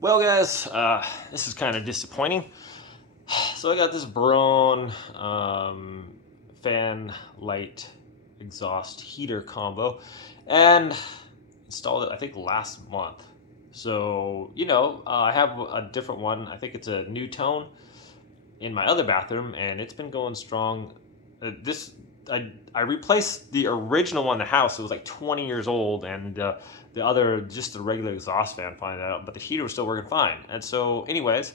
Well, guys, this is kind of disappointing. So I got this Braun fan light exhaust heater combo and installed it, I think, last month. So, I have a different one. I think it's a new tone in my other bathroom, and it's been going strong. I replaced the original one in the house. It was like 20 years old, and the other, just the regular exhaust fan, find out, but the heater was still working fine. And so, anyways,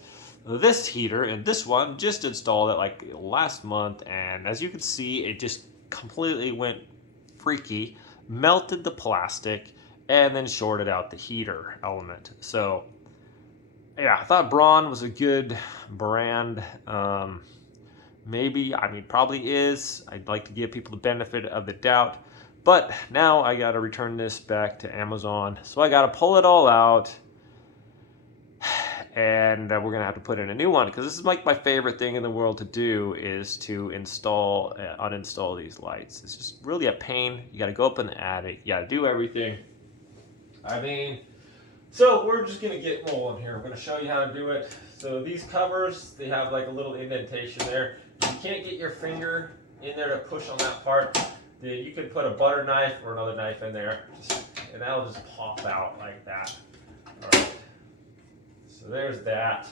this heater and this one just installed it like last month, and as you can see, it just completely went freaky, melted the plastic, and then shorted out the heater element. So yeah, I thought Braun was a good brand. Maybe, I mean, probably is. I'd like to give people the benefit of the doubt. But now I got to return this back to Amazon. So I got to pull it all out. And we're going to have to put in a new one. Because this is like my favorite thing in the world to do is to install, uninstall these lights. It's just really a pain. You got to go up in the attic. You got to do everything. I mean, so we're just going to get rolling here. I'm going to show you how to do it. So these covers, they have like a little indentation there. If you can't get your finger in there to push on that part, then you could put a butter knife or another knife in there, and that'll just pop out like that. All right. So there's that.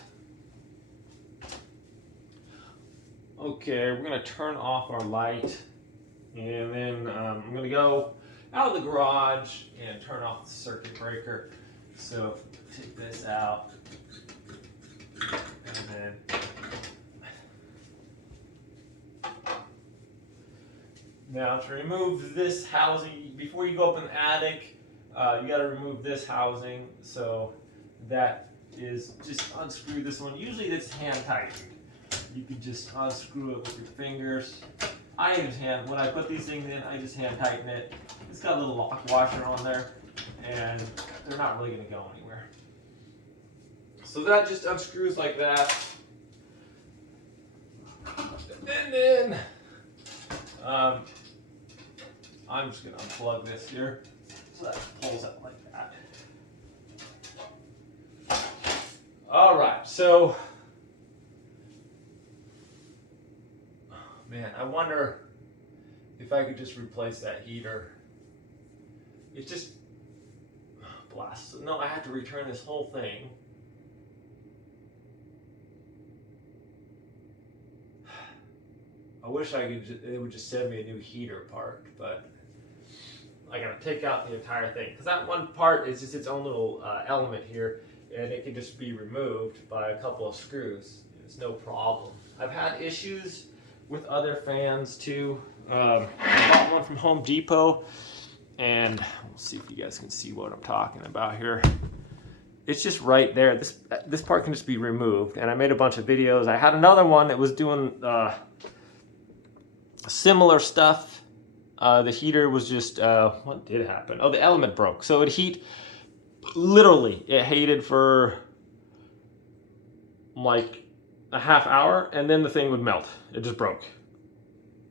Okay, we're going to turn off our light, and then I'm going to go out of the garage and turn off the circuit breaker. So take this out, and then now to remove this housing, before you go up in the attic, you got to remove this housing. So that is, just unscrew this one. Usually it's hand tightened. You can just unscrew it with your fingers. When I put these things in, I just hand tighten it. It's got a little lock washer on there, and they're not really going to go anywhere. So that just unscrews like that. And then I'm just going to unplug this here. So that pulls out like that. All right, so, man, I wonder if I could just replace that heater. It just blasts. No, I have to return this whole thing. I wish I could. It would just send me a new heater part, but I gotta take out the entire thing because that one part is just its own little element here, and it can just be removed by a couple of screws. It's no problem. I've had issues with other fans too. I bought one from Home Depot, and we'll see if you guys can see what I'm talking about here. It's just right there. This part can just be removed, and I made a bunch of videos. I had another one that was doing similar stuff. The heater was just, what did happen? Oh, the element broke. So it literally, it heated for like a half hour, and then the thing would melt. It just broke.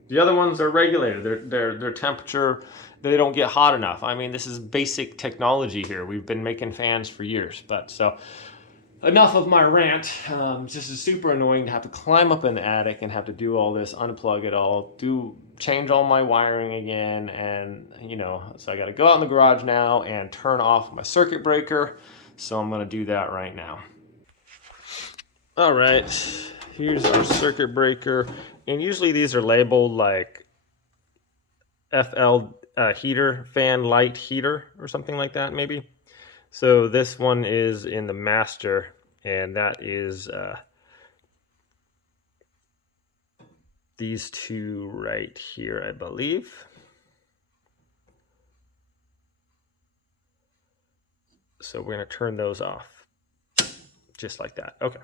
The other ones are regulated. Their temperature, they don't get hot enough. I mean, this is basic technology here. We've been making fans for years. But so, enough of my rant. Just is super annoying to have to climb up in the attic and have to do all this, unplug it all, change all my wiring again, and so I got to go out in the garage now and turn off my circuit breaker. So I'm going to do that right now. All right, here's our circuit breaker, and usually these are labeled like FL heater, fan light heater, or something like that maybe. So this one is in the master, and that is these two right here, I believe. So we're going to turn those off, just like that. Okay.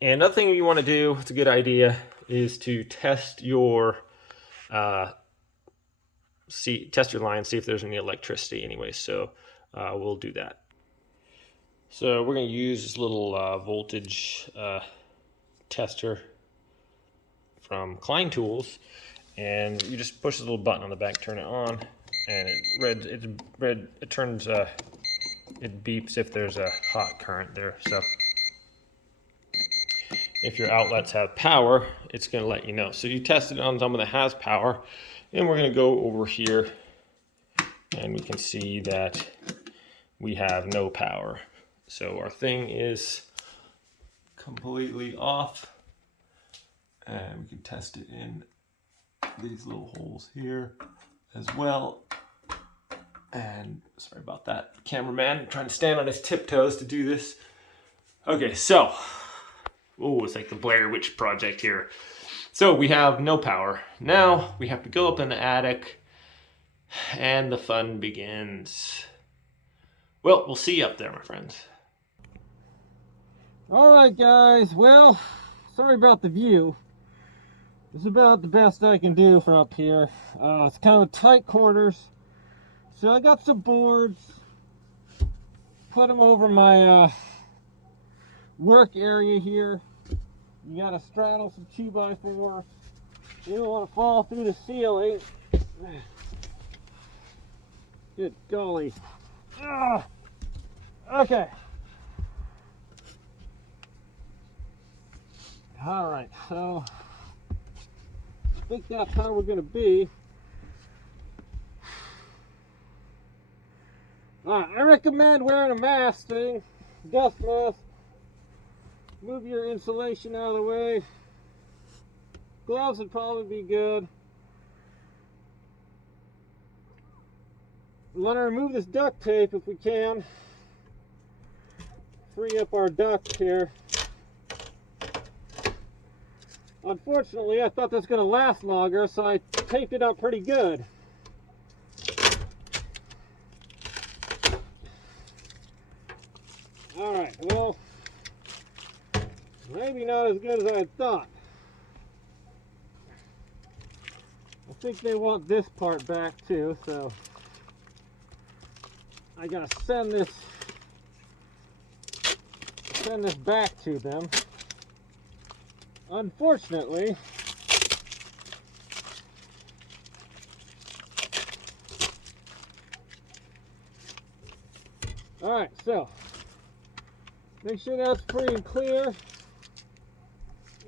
And another thing you want to do, it's a good idea, is to test your test your line, see if there's any electricity anyway. So we'll do that. So we're going to use this little voltage tester from Klein Tools, and you just push the little button on the back, turn it on, and it turns it beeps if there's a hot current there. So if your outlets have power, it's going to let you know. So you test it on someone that has power, and we're going to go over here, and we can see that we have no power. So our thing is completely off, and we can test it in these little holes here as well. And sorry about that, cameraman trying to stand on his tiptoes to do this. Okay, so it's like the Blair Witch Project here. So we have no power. Now we have to go up in the attic, and the fun begins. Well, we'll see you up there, my friends. All right, guys. Well, sorry about the view. This is about the best I can do from up here. It's kind of tight quarters. So I got some boards, put them over my work area here. You gotta straddle some 2x4s. You don't want to fall through the ceiling. Good golly. Okay. All right, so I think that's how we're gonna be. I recommend wearing a mask thing, dust mask. Move your insulation out of the way. Gloves would probably be good. We want to remove this duct tape if we can. Free up our duct here. Unfortunately, I thought this was going to last longer, so I taped it up pretty good. Alright, well, maybe not as good as I had thought. I think they want this part back too, so I gotta send this back to them. Unfortunately, alright, so make sure that's free and clear.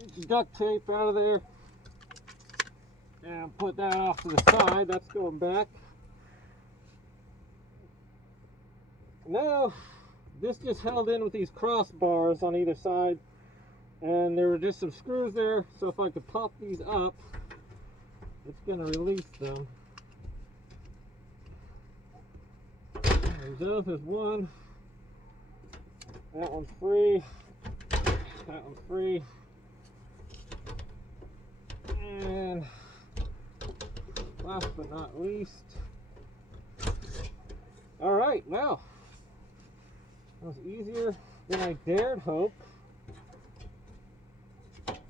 Get your duct tape out of there. And put that off to the side. That's going back. Now, this just held in with these crossbars on either side. And there were just some screws there. So if I could pop these up, it's going to release them. There's one. That one's free. That one's free. And last but not least, all right, well, that was easier than I dared hope. Kind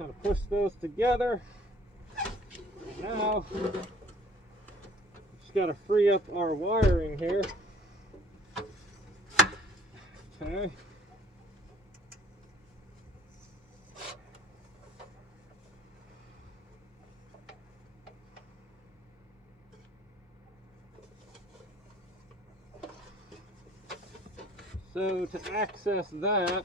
of push those together. Now, just got to free up our wiring here. Okay. So to access that,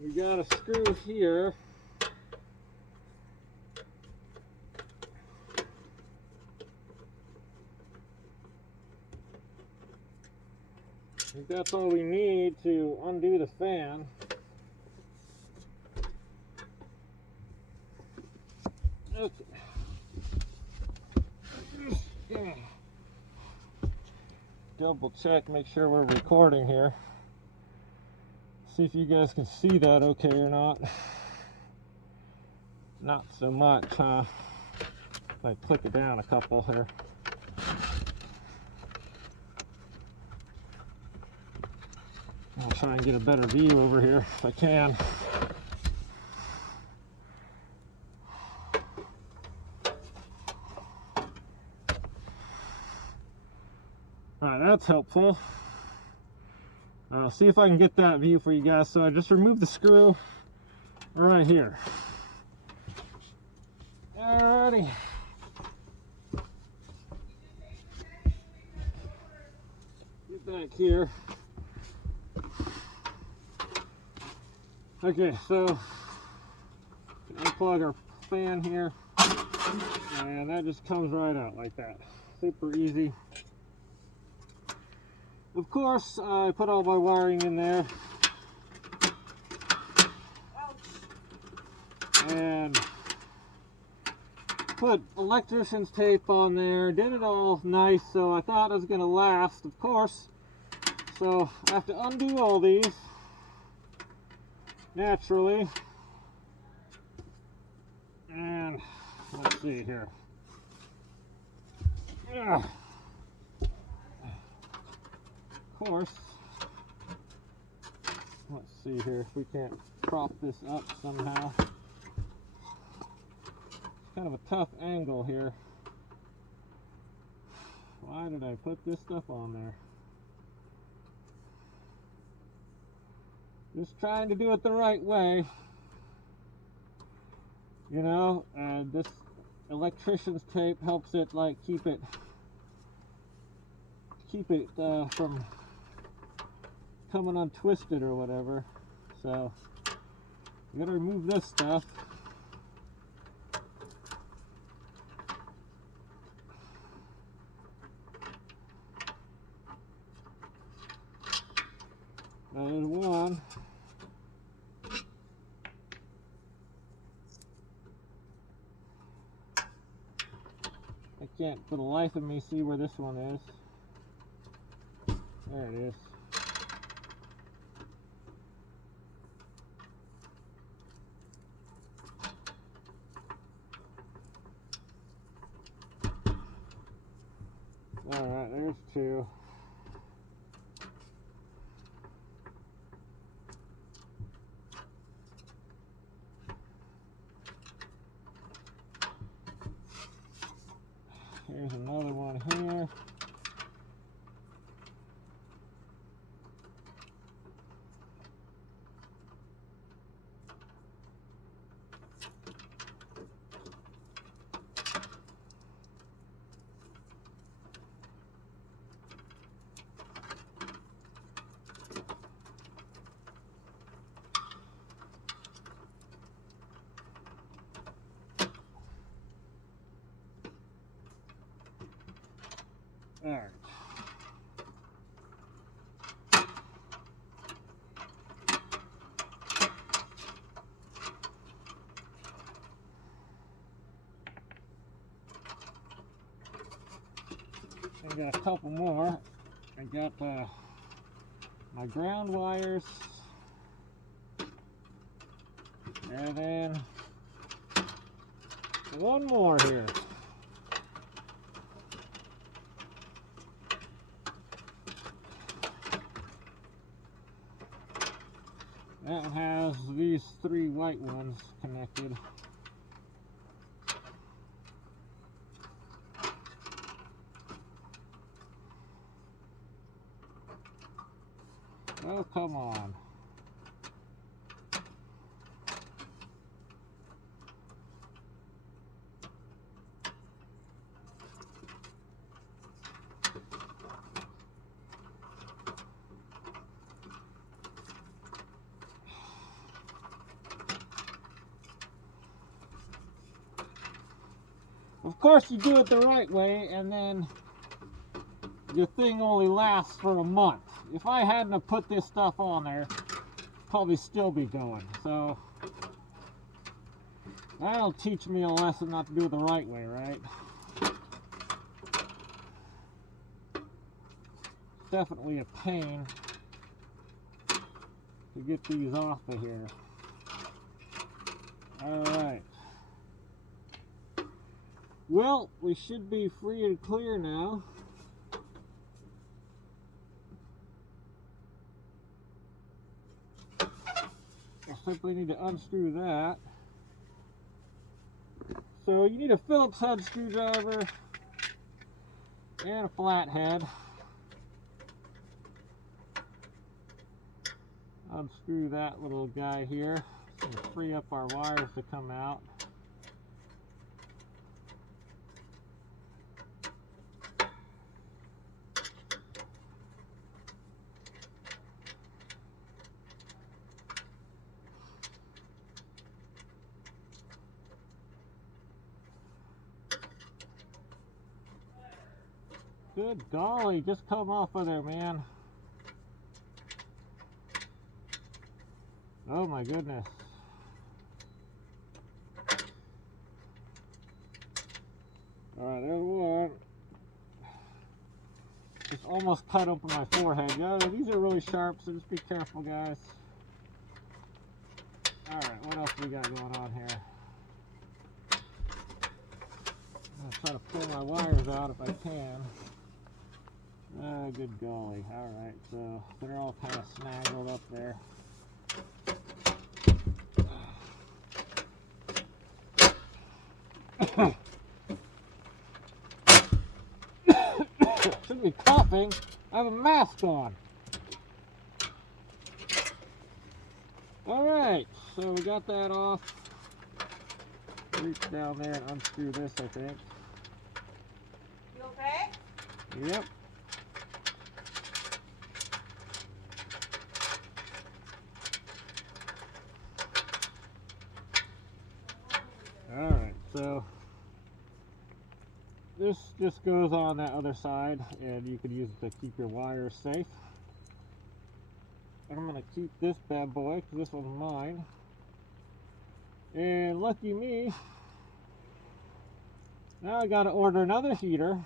we got a screw here. I think that's all we need to undo the fan. Okay. Double check, make sure we're recording here. See if you guys can see that okay or not. Not so much, huh? If I click it down a couple here. I'll try and get a better view over here if I can. Alright, that's helpful. See if I can get that view for you guys. So I just removed the screw right here. Alrighty. Get back here. Okay, so unplug our fan here, and that just comes right out like that. Super easy. Of course, I put all my wiring in there. And put electrician's tape on there, did it all nice, so I thought it was going to last, of course. So I have to undo all these, naturally. And let's see here. Of course, let's see here if we can't prop this up somehow. Kind of a tough angle here. Why did I put this stuff on there? Just trying to do it the right way. You know, and this electrician's tape helps it like keep it from coming untwisted or whatever. So you gotta remove this stuff. There's one. I can't for the life of me see where this one is. There it is. Alright, there's two. Here's another one here. All right. I got a couple more. I got my ground wires, and then one more here. That one has these three white ones connected. Oh, come on. Of course, you do it the right way, and then your thing only lasts for a month. If I hadn't have put this stuff on there, it'd probably still be going. So that'll teach me a lesson not to do it the right way, right? It's definitely a pain to get these off of here. All right. Well, we should be free and clear now. I simply need to unscrew that. So you need a Phillips head screwdriver and a flathead. unscrew that little guy here. It's going to free up our wires to come out. Good golly, just come off of there, man. Oh my goodness. Alright, there's one. Just almost cut open my forehead. Yeah, these are really sharp, so just be careful, guys. Alright, what else we got going on here? I'm gonna try to pull my wires out if I can. Ah, good golly. Alright, so they're all kind of snaggled up there. Shouldn't be coughing. I have a mask on. Alright, so we got that off. Reach down there and unscrew this, I think. You okay? Yep. Alright, so this just goes on that other side, and you can use it to keep your wires safe. I'm going to keep this bad boy, because this one's mine. And lucky me, now I got to order another heater,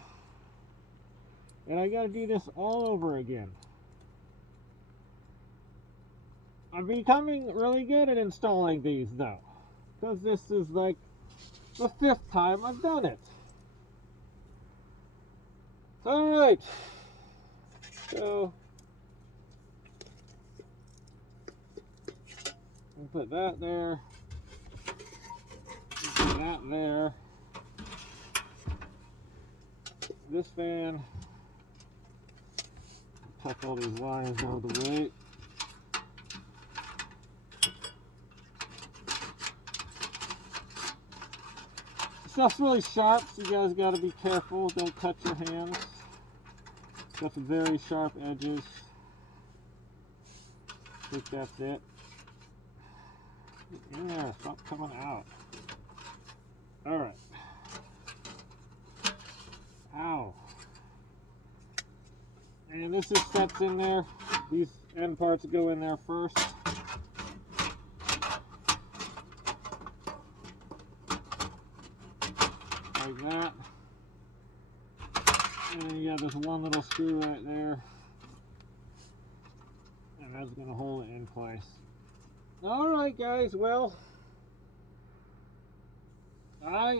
and I got to do this all over again. I'm becoming really good at installing these, though, because this is like the 5th time I've done it. Alright, so we'll put that there, put that there. This fan, tuck all these wires out of the way. Stuff's really sharp, so you guys got to be careful. Don't cut your hands. Got some very sharp edges. I think that's it. Yeah, stop coming out. Alright. Ow. And this is sets in there. These end parts go in there first. Like that. And then you got this one little screw right there. And that's going to hold it in place. Alright guys, well, I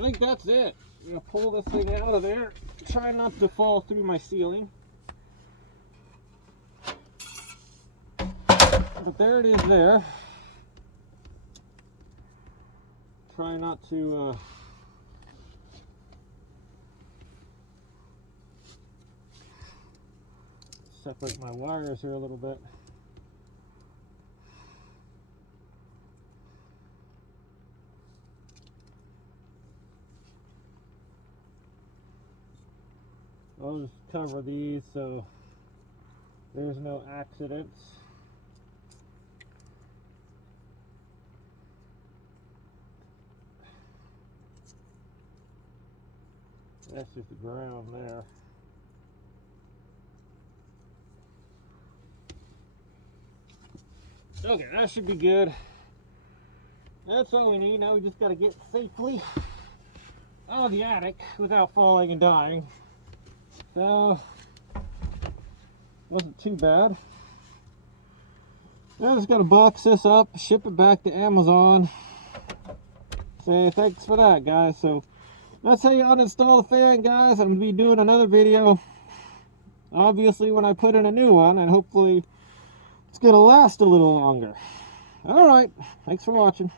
think that's it. I'm going to pull this thing out of there. Try not to fall through my ceiling. But there it is there. Try not to separate my wires here a little bit. I'll just cover these so there's no accidents. That's just the ground there. Okay, that should be good. That's all we need. Now we just got to get safely out of the attic without falling and dying. So, wasn't too bad. I just got to box this up, ship it back to Amazon. Say thanks for that, guys. So, that's how you uninstall the fan, guys. I'm going to be doing another video, obviously, when I put in a new one, and hopefully it's going to last a little longer. Alright, thanks for watching.